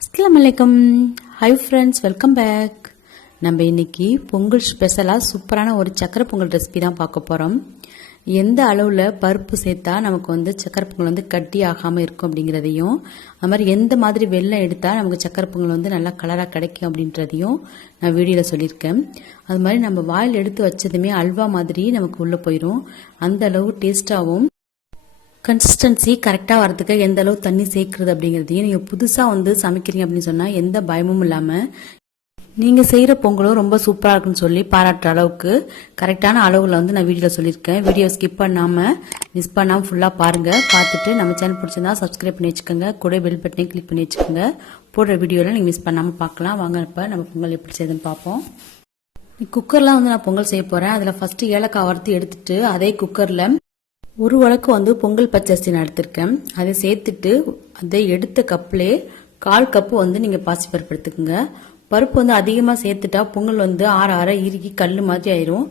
அஸ்லாம் வலைக்கம் hi friends welcome back நம்ம இன்னைக்கு பொங்கல் ஸ்பெஷலாக சூப்பரான ஒரு சக்கரை பொங்கல் ரெசிபி தான் பார்க்க போகிறோம் எந்த அளவில் பருப்பு சேர்த்தா நமக்கு வந்து சக்கரை பொங்கல் வந்து கட்டி ஆகாமல் இருக்கும் அப்படிங்கிறதையும் அது மாதிரி எந்த மாதிரி வெள்ளம் எடுத்தால் நமக்கு சக்கரை பொங்கல் வந்து நல்லா கலராக கிடைக்கும் அப்படின்றதையும் நான் வீடியோவில் சொல்லியிருக்கேன். அது மாதிரி நம்ம வாயில் எடுத்து வச்சதுமே அல்வா மாதிரி நமக்கு உள்ளே போயிடும் அந்த அளவு டேஸ்ட்டாகவும் கன்சிஸ்டன்சி கரெக்டாக வரதுக்கு எந்த அளவு தண்ணி சேர்க்குறது அப்படிங்கிறதையும் நீங்கள் புதுசாக வந்து சமைக்கிறீங்க அப்படின்னு சொன்னால் எந்த பயமும் இல்லாமல் நீங்கள் செய்கிற பொங்கலும் ரொம்ப சூப்பராக இருக்குன்னு சொல்லி பாராட்டுற அளவுக்கு கரெக்டான அளவில் வந்து நான் வீடியோவில் சொல்லியிருக்கேன். வீடியோ ஸ்கிப் பண்ணாமல் மிஸ் பண்ணாமல் ஃபுல்லாக பாருங்கள் பார்த்துட்டு நம்ம சேனல் பிடிச்சிருந்தா சப்ஸ்கிரைப் பண்ணி வச்சுக்கோங்க. கூட பெல் பட்டனையும் கிளிக் பண்ணி வச்சுக்கோங்க. போடுற வீடியோவில் நீங்கள் மிஸ் பண்ணாமல் பார்க்கலாம். வாங்க இப்போ நம்ம பொங்கல் எப்படி செய்யுதுன்னு பார்ப்போம். குக்கர்லாம் வந்து நான் பொங்கல் செய்ய போகிறேன் அதில் ஃபஸ்ட்டு ஏலக்காய் வறுத்து எடுத்துட்டு அதே குக்கரில் ஒரு வழக்கு வந்து பொங்கல் பச்சரிசி நான் எடுத்திருக்கேன். அதை சேர்த்துட்டு அதை எடுத்த கப்லே கால் கப்பு வந்து நீங்கள் பாசிப்பருப்பு எடுத்துக்கோங்க பருப்பு வந்து அதிகமாக சேர்த்துட்டா பொங்கல் வந்து ஆற ஆற இறுகி கல் மாதிரி ஆயிரும்.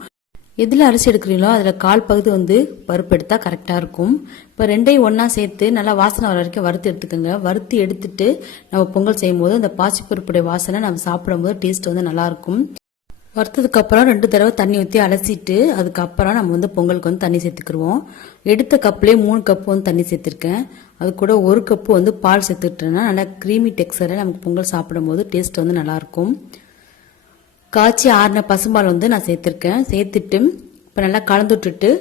எதில் அரிசி எடுக்கிறீங்களோ அதில் கால் பகுதி வந்து பருப்பு எடுத்தால் கரெக்டாக இருக்கும். இப்போ ரெண்டையும் ஒன்றா சேர்த்து நல்லா வாசனை வர வரைக்கும் வறுத்து எடுத்துக்கோங்க. வறுத்து எடுத்துட்டு நம்ம பொங்கல் செய்யும் போது அந்த பாசிப்பருப்புடைய வாசனை நம்ம சாப்பிடும்போது டேஸ்ட் வந்து நல்லாயிருக்கும் வறுத்ததுக்கு அப்புறம் ரெண்டு தடவை தண்ணி ஊற்றி அலசிட்டு அதுக்கப்புறம் நம்ம வந்து பொங்கலுக்கு வந்து தண்ணி சேர்த்துக்கிடுவோம் எடுத்த கப்லேயே மூணு கப்பு வந்து தண்ணி சேர்த்துருக்கேன். அது கூட ஒரு கப்பு வந்து பால் சேர்த்துக்கிட்டேன்னா நல்லா க்ரீமி டெக்ஸ்டரில் நமக்கு பொங்கல் சாப்பிடும்போது டேஸ்ட் வந்து நல்லாயிருக்கும். காய்ச்சி ஆறின பசும்பால் வந்து நான் சேர்த்துருக்கேன். சேர்த்துட்டு இப்போ நல்லா கலந்து விட்டுட்டு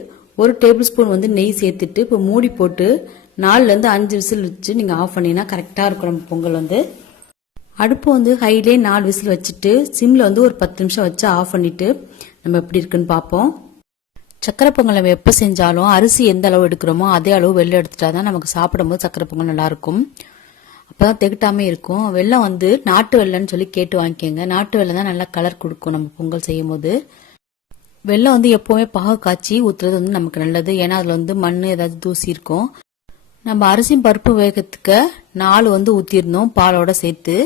ஒரு டேபிள் ஸ்பூன் வந்து நெய் சேர்த்துட்டு இப்போ மூடி போட்டு நாலுலேருந்து அஞ்சு விசில் வச்சு நீங்கள் ஆஃப் பண்ணிங்கன்னா கரெக்டாக இருக்கும் நம்ம பொங்கல் வந்து. அடுப்பு வந்து ஹைலே நாலு விசில் வச்சுட்டு சிம்மில் வந்து ஒரு பத்து நிமிஷம் வச்சு ஆஃப் பண்ணிட்டு நம்ம எப்படி இருக்குன்னு பார்ப்போம். சக்கரை பொங்கல் நம்ம எப்போ செஞ்சாலும் அரிசி எந்த அளவு எடுக்கிறோமோ அதே அளவு வெள்ளம் எடுத்துட்டா தான் நமக்கு சாப்பிடும்போது சக்கரை பொங்கல் நல்லாயிருக்கும் அப்போ தான் திகட்டாமே இருக்கும். வெள்ளம் வந்து நாட்டு வெள்ளம்னு சொல்லி கேட்டு வாங்கிக்கோங்க. நாட்டு வெள்ளம் தான் நல்லா கலர் கொடுக்கும் நம்ம பொங்கல் செய்யும் போது வெள்ளம் வந்து எப்போவுமே பாகு காய்ச்சி ஊற்றுறது வந்து நமக்கு நல்லது. ஏன்னா அதில் வந்து மண் ஏதாவது தூசி இருக்கும். நம்ம அரிசியும் பருப்பு வேகத்துக்கு நாலு வந்து ஊற்றிருந்தோம் பாலோட சேர்த்து.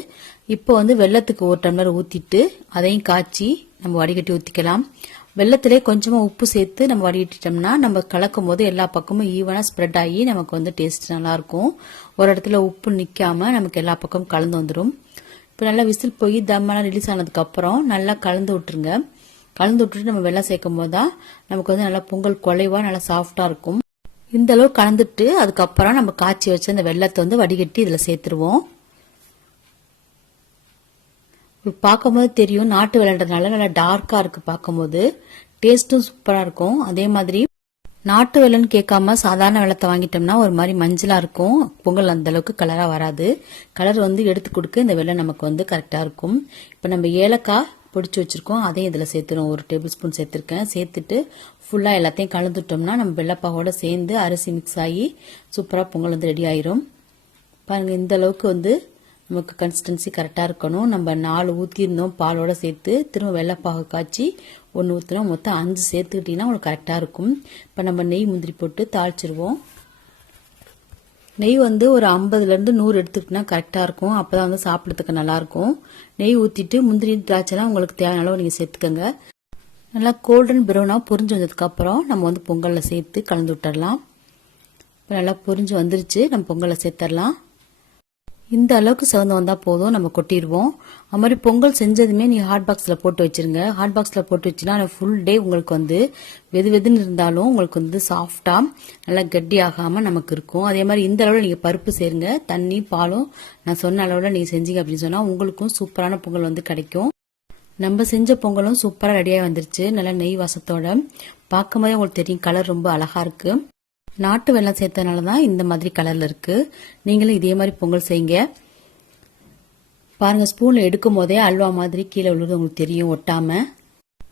இப்போ வந்து வெள்ளத்துக்கு ஒரு டம்ளர் ஊற்றிட்டு அதையும் காய்ச்சி நம்ம வடிகட்டி ஊற்றிக்கலாம் வெள்ளத்திலே கொஞ்சமாக உப்பு சேர்த்து நம்ம வடிகட்டிட்டோம்னா நம்ம கலக்கும் போது எல்லா பக்கமும் ஈவனாக ஸ்ப்ரெட் ஆகி நமக்கு வந்து டேஸ்ட் நல்லாயிருக்கும். ஒரு இடத்துல உப்பு நிற்காம நமக்கு எல்லா பக்கமும் கலந்து வந்துடும் இப்போ நல்லா விசில் போய் தம்மெல்லாம் ரிலீஸ் ஆனதுக்கப்புறம் நல்லா கலந்து விட்டுருங்க. கலந்து விட்டுட்டு நம்ம வெள்ளம் சேர்க்கும் போது தான் நமக்கு வந்து நல்லா பொங்கல் குலைவாக நல்லா சாஃப்டாக இருக்கும். இந்த அளவு கலந்துட்டு அதுக்கப்புறம் நம்ம காய்ச்சி வச்ச அந்த வெள்ளத்தை வந்து வடிகட்டி இதில் சேர்த்துருவோம். பார்க்கும்போது தெரியும் நாட்டு வெள்ளன்றதுனால நல்லா டார்க்காக இருக்குது பார்க்கும்போது. டேஸ்ட்டும் சூப்பராக இருக்கும். அதே மாதிரி நாட்டு வெள்ளம்னு கேட்காம சாதாரண வெள்ளத்தை வாங்கிட்டோம்னா ஒரு மாதிரி மஞ்சளாக இருக்கும். பொங்கல் அந்த அளவுக்கு கலராக வராது. கலர் வந்து எடுத்து கொடுக்க இந்த வெள்ளம் நமக்கு வந்து கரெக்டாக இருக்கும். இப்போ நம்ம ஏலக்காய் பொடிச்சு வச்சுருக்கோம். அதையும் இதில் சேர்த்துடும் ஒரு டேபிள் ஸ்பூன் சேர்த்துருக்கேன். சேர்த்துட்டு ஃபுல்லாக எல்லாத்தையும் கலந்துட்டோம்னா நம்ம வெள்ளப்பாவோட சேர்ந்து அரிசி மிக்ஸ் ஆகி சூப்பராக பொங்கல் வந்து ரெடி ஆயிரும். பாருங்கள் இந்த அளவுக்கு வந்து நமக்கு கன்சிஸ்டன்சி கரெக்டாக இருக்கணும். நம்ம நாலு ஊற்றிருந்தோம் பாலோட சேர்த்து. திரும்ப வெள்ளைப்பாக காய்ச்சி ஒன்று ஊற்றினோம் மொத்தம் அஞ்சு சேர்த்துக்கிட்டிங்கன்னா உங்களுக்கு கரெக்டாக இருக்கும். இப்போ நம்ம நெய் முந்திரி போட்டு தாளிச்சிருவோம். நெய் வந்து ஒரு ஐம்பதுலேருந்து நூறு எடுத்துக்கிட்டோன்னா கரெக்டாக இருக்கும். அப்போ தான் வந்து சாப்பிட்றதுக்கு நல்லாயிருக்கும் நெய் ஊற்றிட்டு முந்திரி திராட்சைலாம் உங்களுக்கு தேவையான அளவு நீங்கள் சேர்த்துக்கோங்க. நல்லா கோல்டன் ப்ரௌனாக பொரிஞ்சு வந்ததுக்கப்புறம் நம்ம வந்து பொங்கலில் சேர்த்து கலந்து விட்டுடலாம். இப்போ நல்லா பொரிஞ்சு வந்துருச்சு. நம்ம பொங்கலில் சேர்த்துடலாம். இந்த அளவுக்கு சிவந்து வந்தால் போதும் நம்ம கொட்டிடுவோம். அது மாதிரி பொங்கல் செஞ்சதுமே நீங்கள் ஹாட் பாக்ஸில் போட்டு வச்சுருங்க. ஹாட் பாக்ஸில் போட்டு வச்சுன்னா ஃபுல் டே உங்களுக்கு வந்து வெது வெதுன்னு இருந்தாலும் உங்களுக்கு வந்து சாஃப்டாக நல்லா கட்டி ஆகாமல் நமக்கு இருக்கும். அதே மாதிரி இந்த அளவில் நீங்கள் பருப்பு சேருங்க. தண்ணி பாலும் நான் சொன்ன அளவில் நீங்கள் செஞ்சீங்க அப்படின்னு சொன்னால் உங்களுக்கும் சூப்பரான பொங்கல் வந்து கிடைக்கும். நம்ம செஞ்ச பொங்கலும் சூப்பராக ரெடியாக வந்துருச்சு. நல்லா நெய் வாசத்தோட. பார்க்கும்போதே உங்களுக்கு தெரியும் கலர் ரொம்ப அழகாக இருக்குது நாட்டு வெள்ளம் சேர்த்தனால தான் இந்த மாதிரி கலரில் இருக்குது நீங்களும் இதே மாதிரி பொங்கல் செய்யுங்க. பாருங்கள் ஸ்பூனில் எடுக்கும் போதே அல்வா மாதிரி கீழே உள்ளது உங்களுக்கு தெரியும் ஒட்டாமல்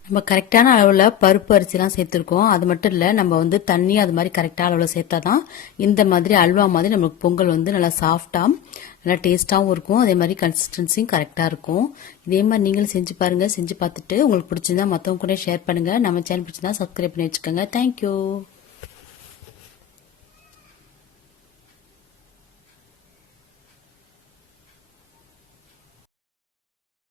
நம்ம கரெக்டான அளவில் பருப்பு அரிசிலாம் சேர்த்துருக்கோம். அது மட்டும் இல்லை நம்ம வந்து தண்ணி அது மாதிரி கரெக்டான அளவில் சேர்த்தா தான் இந்த மாதிரி அல்வா மாதிரி நம்மளுக்கு பொங்கல் வந்து நல்லா சாஃப்டாக நல்லா டேஸ்ட்டாகவும் இருக்கும். அதே மாதிரி கன்சிஸ்டன்சியும் கரெக்டாக இருக்கும். இதே மாதிரி நீங்களும் செஞ்சு பாருங்கள் செஞ்சு பார்த்துட்டு உங்களுக்கு பிடிச்சிருந்தா மற்றவங்க கூட ஷேர் பண்ணுங்கள் நம்ம சேனல் பிடிச்சிருந்தா சப்ஸ்கிரைப் பண்ணி வச்சுக்கோங்க. தேங்க்யூ